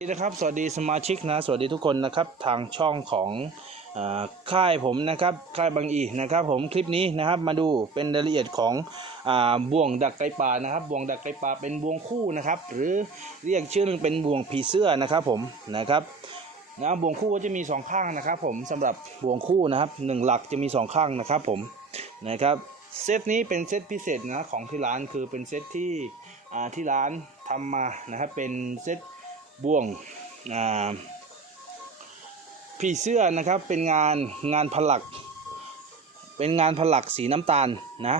สวัสดีนะครับสวัสดีสมาชิกนะสวัสดีทุกคนนะครับทางช่องของอค่ายผมนะครับค่ายบางอีนะครับ ผมคลิปนี้นะครับมาดูเป็นรายละเอียดของอบ่วงดักไก่ป่านะครับบ่วงดักไก่ป่าเป็นบ่วงคู่นะครับหรือเรียกชื่อหนึงเป็นบ่วงผีเสื้อนะครับผมนะครับนะบ่วงคู่ก็จะมีสองข้างนะครับผมสำหรับบ่วงคู่นะครับหนึ่งหลักจะมีสองข้างนะครับผมนะครับเซตนี้เป็นเซตพิเศษนะของที่ร้านคือเป็นเซตที่ที่ร้านทำมานะครับเป็นเซต บ่วงผีเสื้อนะครับเป็นงานงานผลัก เป็นงานผลักสีน้ำตาลนะ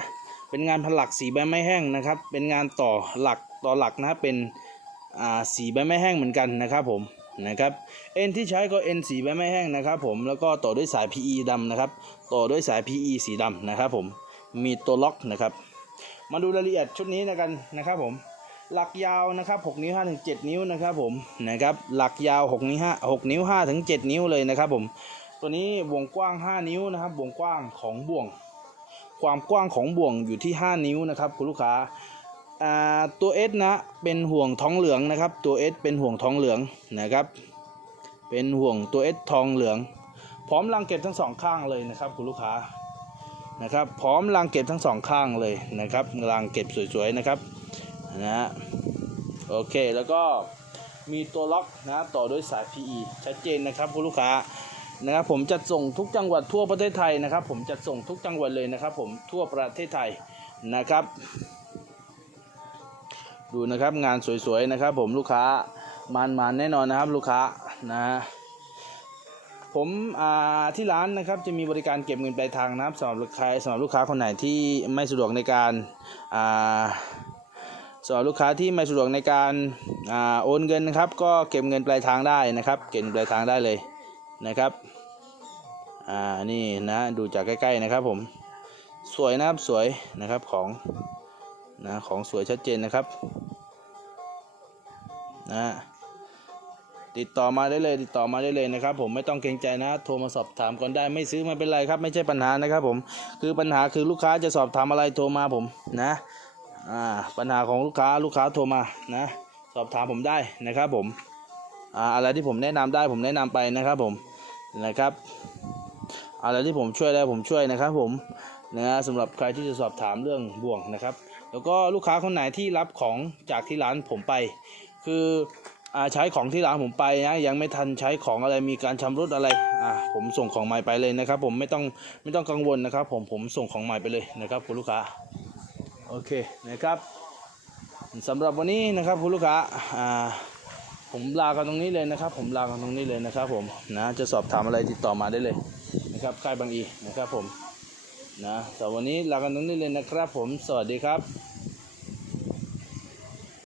เป็นงานผลักสีใบไม้แห้งนะครับ เป็นงานต่อหลักต่อหลักนะเป็นสีใบไม้แห้งเหมือนกันนะครับผมนะครับเอ็นที่ใช้ก็เอ็นสีใบไม้แห้งนะครับผมแล้วก็ต่อด้วยสาย PE ดำนะครับ ต่อด้วยสาย PE สีดำนะครับผมมีตัวล็อกนะครับ มาดูรายละเอียดชุดนี้นะกันนะครับผม หลักยาวนะครับ6นิ้ว5ถึง7นิ้วนะครับผมนะครับหลักยาว6นิ้ว5 6นิ้ว5ถึง7นิ้วเลยนะครับผมตัวนี้บ่วงกว้าง 5 นิ้วนะครับบ่วงกว้างของบ่วง ความกว้างของบ่วงอยู่ที่ 5 นิ้วนะครับคุณลูกค้าตัว S นะเป็นห่วงทองเหลืองนะครับตัว S เป็นห่วงทองเหลืองนะครับเป็นห่วงตัว S ทองเหลือง พร้อมรังเก็บทั้งสองข้างเลยนะครับคุณลูกค้านะครับพร้อมรังเก็บทั้งสองข้างเลยนะครับรังเก็บสวยๆนะครับ นะฮะโอเคแล้วก็มีตัวล็อกนะต่อด้วยสาย PE ชัดเจนนะครับคุณลูกค้านะครับผมจัดส่งทุกจังหวัดทั่วประเทศไทยนะครับ ผมจัดส่งทุกจังหวัดเลยนะครับ ผมทั่วประเทศไทยนะครับ ดูนะครับงานสวยๆนะครับ ผมลูกค้ามันมันๆแน่นอนนะครับลูกค้านะฮะผมอ่าที่ร้านนะครับจะมีบริการเก็บเงินปลายทางนะครับสำหรับลูกค้าสำหรับลูกค้าคนไหนที่ไม่สะดวกในการอ่า สำหรับลูกค้าที่ไม่สะดวกในการอโอนเงินนะครับ ก็เก็บเงินปลายทางได้นะครับ เก็บเงินปลายทางได้เลยนะครับอ่านี่นะดูจากใกล้ๆนะครับผมสวยนะครับสวยนะครับของนะของสวยชัดเจนนะครับนะติดต่อมาได้เลยติดต่อมาได้เลยนะครับ ผมไม่ต้องเกรงใจนะ โทรมาสอบถามก่อนได้ไม่ซื้อไม่เป็นไรครับ ไม่ใช่ปัญหานะครับผมคือปัญหาคือลูกค้าจะสอบถามอะไรโทรมาผมนะ อ่าปัญหาของลูกค้าลูกค้าโทรมานะ สอบถามผมได้นะครับผมอ่าอะไรที่ผมแนะนำได้ผมแนะนำไปนะครับผมนะครับอะไรที่ผมช่วยได้ผมช่วยนะครับผมนะสำหรับใครที่จะสอบถามเรื่องบ่วงนะครับ แล้วก็ลูกค้าคนไหนที่รับของจากที่ร้านผมไป คืออใช้ของที่ร้านผมไปนะยังไม่ทันใช้ของอะไรมีการชำรุดอะไรอ่าผมส่งของใหม่ไปเลยนะครับ ผมไม่ต้องไม่ต้องกังวลนะครับ ผมผมส่งของใหม่ไปเลยนะครับคุณลูกค้า โอเคนะครับสำหรับวันนี้นะครับคุณลูกค้าอ่าผมลากันตรงนี้เลยนะครับ ผมลากันตรงนี้เลยนะครับ ผมนะจะสอบถามอะไรติดต่อมาได้เลยนะครับค่ายบางอีนะครับผมนะแต่วันนี้ลากันตรงนี้เลยนะครับ ผมสวัสดีครับ